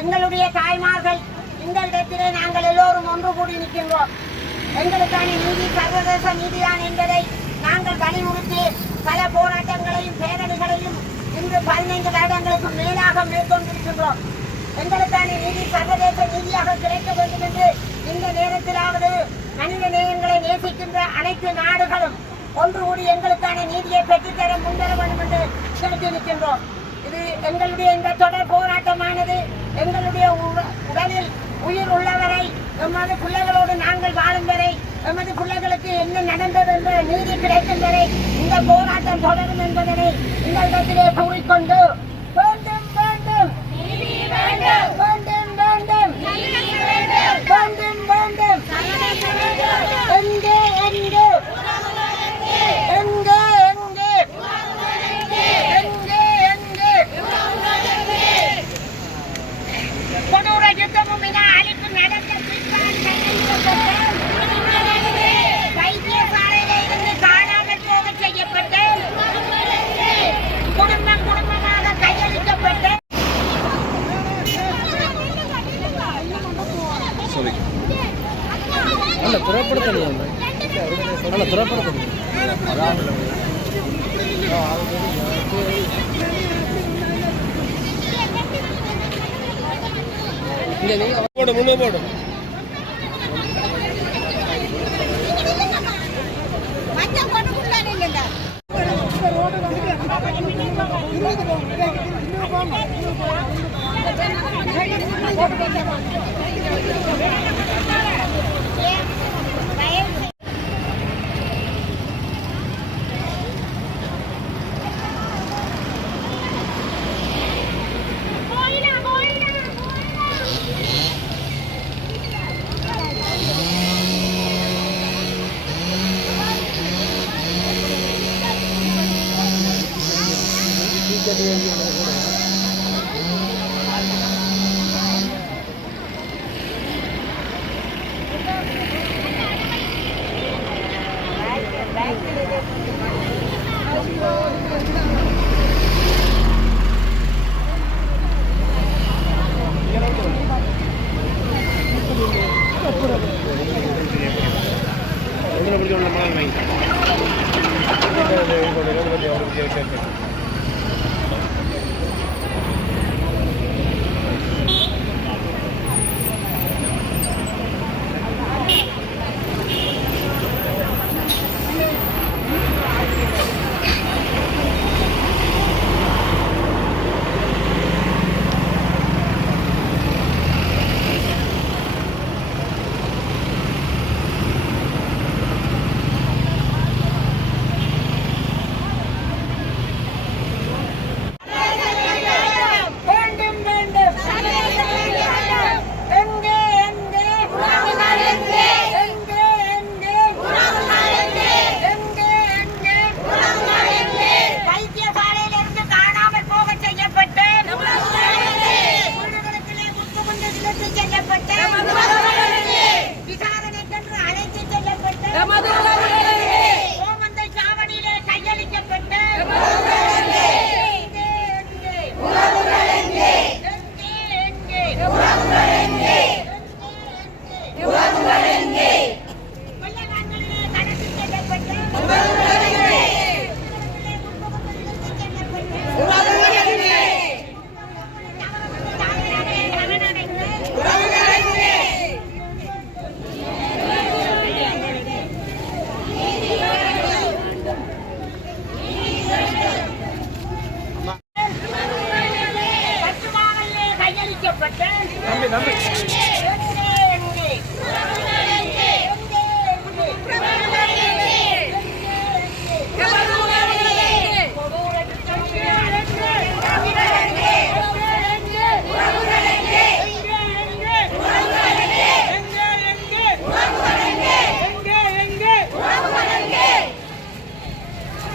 எங்களுடைய தாய்மார்கள் இந்த இடத்திலே நாங்கள் எல்லோரும் ஒன்று கூடி நிற்கின்றோம். எங்களுக்கான நீதி சர்வதேச நீதிதான் என்பதை நாங்கள் வலியுறுத்தி பல போராட்டங்களையும் பேரணிகளையும் இன்று 15 வருடங்களுக்கு மேலாக மேற்கொண்டிருக்கின்றோம். எங்களுக்கான நீதி சர்வதேச நீதியாக கிடைக்க வேண்டும் என்று இந்த நேரத்திலாவது மனித நேயங்களை நேசிக்கின்ற அனைத்து நாடுகளும் ஒன்று கூடி எங்களுக்கான நீதியை பெற்றுத்தர முன்வர வேண்டும் என்று கேட்டு நிற்கின்றோம். இது எங்களுடைய இந்த தொடர் போராட்டமானது எங்களுடைய உடலில் உயிர் உள்ளவரை எமது பிள்ளைகளோடு நாங்கள் வாழும் வரை எமது பிள்ளைகளுக்கு என்ன நடந்தது என்ற நீதி கிடைக்கும் வரை இந்த போராட்டம் தொடரும் என்பதனை இந்த இடத்திலே கூறிக்கொண்டு வேண்டும் வேண்டும் வேண்டும் வேண்டும் வேண்டும் வேண்டும் எங்கே எங்கே எங்கே கொடூர யுத்தமும் என அழிப்பு நடந்த வைத்தியசாலையில இருந்து காணாமல் போக செய்யப்பட்டு குடும்பமாக கையளிக்கப்பட்டு முன்னே போடும்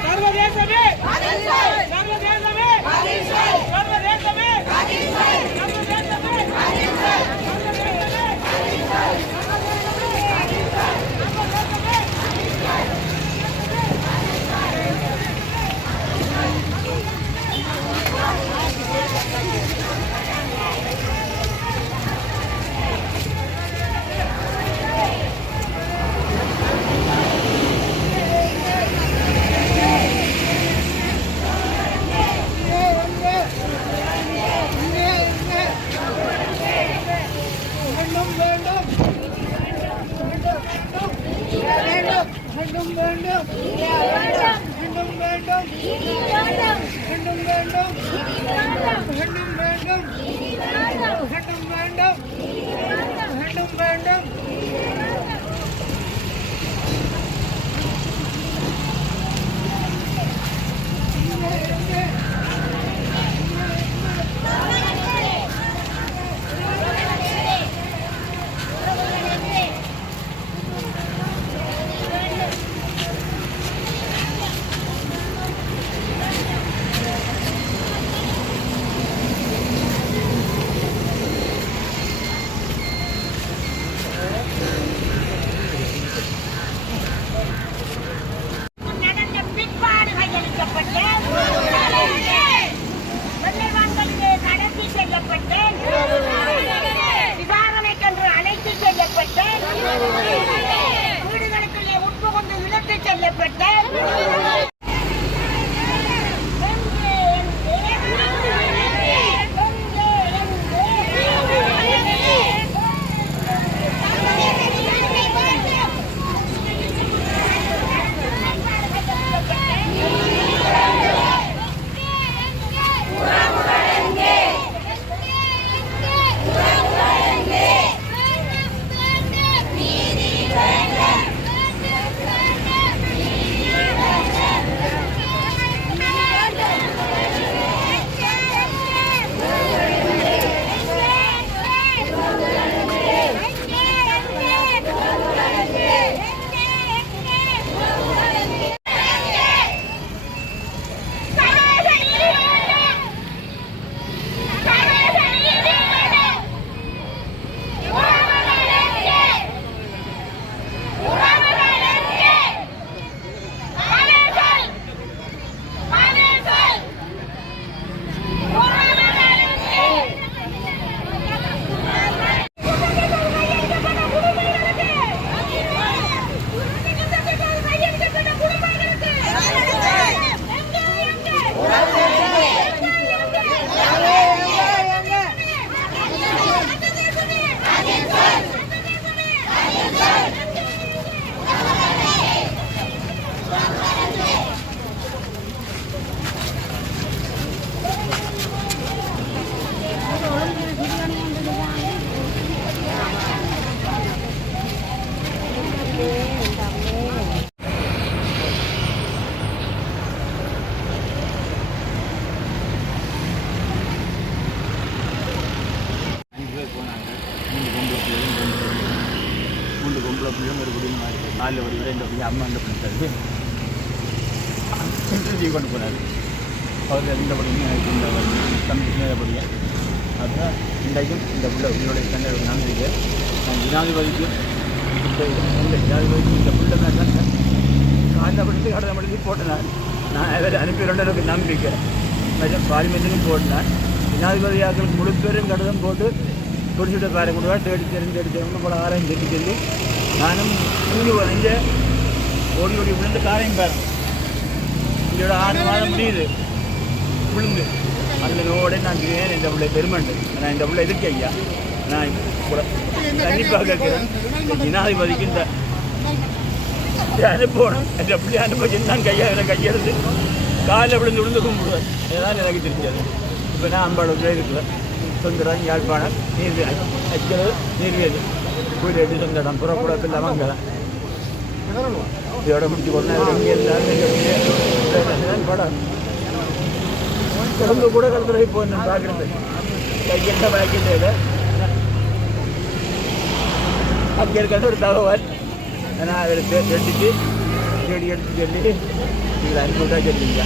சர்வதேசமே வேண்டும். வீடுகளுக்குள்ளே உட்புகுந்து இழுத்து செல்லப்பட்டேன். நாலு வடி வரை இந்த அம்மா என்ன பண்ணிட்டாரு இன்டர்வியூ கொண்டு போனார். அவர் இந்த படிங்க இந்த தம்பி படிங்க அதுதான் இன்றைக்கும் இந்த உங்களுடைய தன்னை நம்பிக்கை நான் ஜனாதிபதிக்கு இந்த ஜனாதிபதிக்கு இந்த புள்ள தான் காலையில் படித்து கடலை படித்து போட்டேன். நான் அவர் அனுப்பிடுறேன் எனக்கு நம்பிக்கை மற்றும் பார்லிமெண்ட்டுக்கும் போட்டேன். ஜனாதிபதியாக்களுக்கு முழு பேரும் கடிதம் போட்டு குடிச்சுட்டு பாரு கூட தேடி தெரிஞ்சு போல ஆராய்ச்சி சொல்லி நானும் இங்கே இங்கே ஓடி விழுந்து காரையும் பாரு இதோட 6 மாதம் முடியுது விழுந்து அதில் ஓட நான் ஏன் இந்த பிள்ளை பெருமண்டு நான் இந்த பிள்ளை எதுக்கு ஐயா நான் கூட கண்டிப்பாக கேட்குறேன். ஜனாதிபதிக்கு இந்த அனுப்பணும் இந்த பிள்ளை அனுப்பி நான் கையெழுந்து காலில் விழுந்து கும்பிடுவேன். இதுதான் எனக்கு தெரிஞ்சது. இப்போ நான் அம்பாடு இருக்குல்ல சொந்தம் யாழ்ப்பாணம் வைக்கிறது நீர்வேலி வீடு எட்டு சொந்த இடம் புறக்கூடத்து இல்லாமல் அங்கே தான் இதோட முடிச்சு போனால் இங்கே இருந்தாலும் படம் குழந்தை கூட கலத்துல இப்போ நான் பார்க்குறது கையெட்ட பாக்கிட்டு அங்கே இருக்கிறது ஒரு தகவல் நான் அதில் எடுத்துட்டு செடி எடுத்து சொல்லி இதில் அனுப்பிவிட்டா சொல்லிங்க.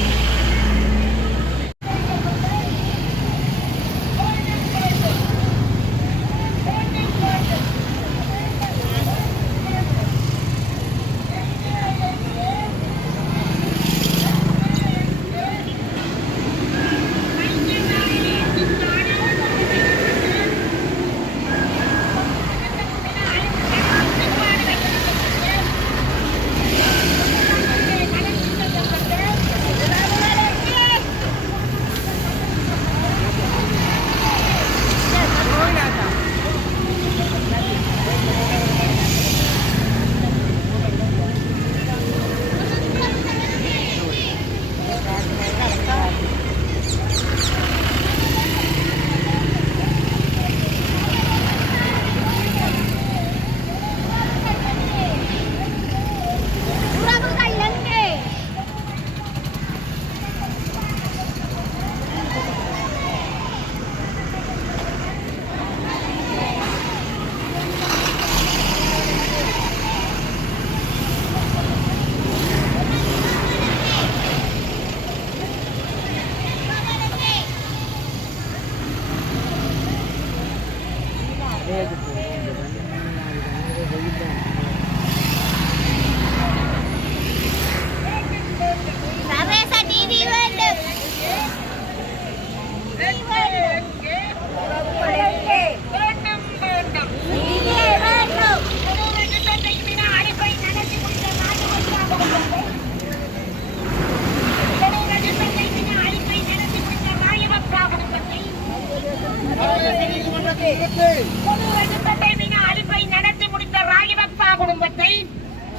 நிறுத்து. பொது வெடிப்பட்டை வினா அழிப்பை நடத்தி முடித்த ராஜபக்சா குடும்பத்தை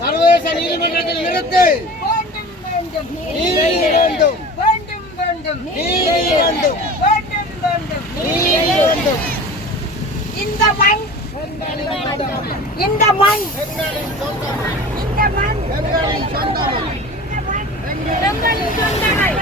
சர்வதேச நீதிமன்றத்தில் நிறுத்து. வேண்டும் வேண்டும் நீதி வேண்டும். வேண்டும் வேண்டும் நீதி வேண்டும். வேண்டும் வேண்டும் நீதி வேண்டும். இந்த மண் இந்த மண் எங்களின் சொந்தம். இந்த மண் எங்களின் சொந்தம். இந்த மண் எங்களின் சொந்தங்கள்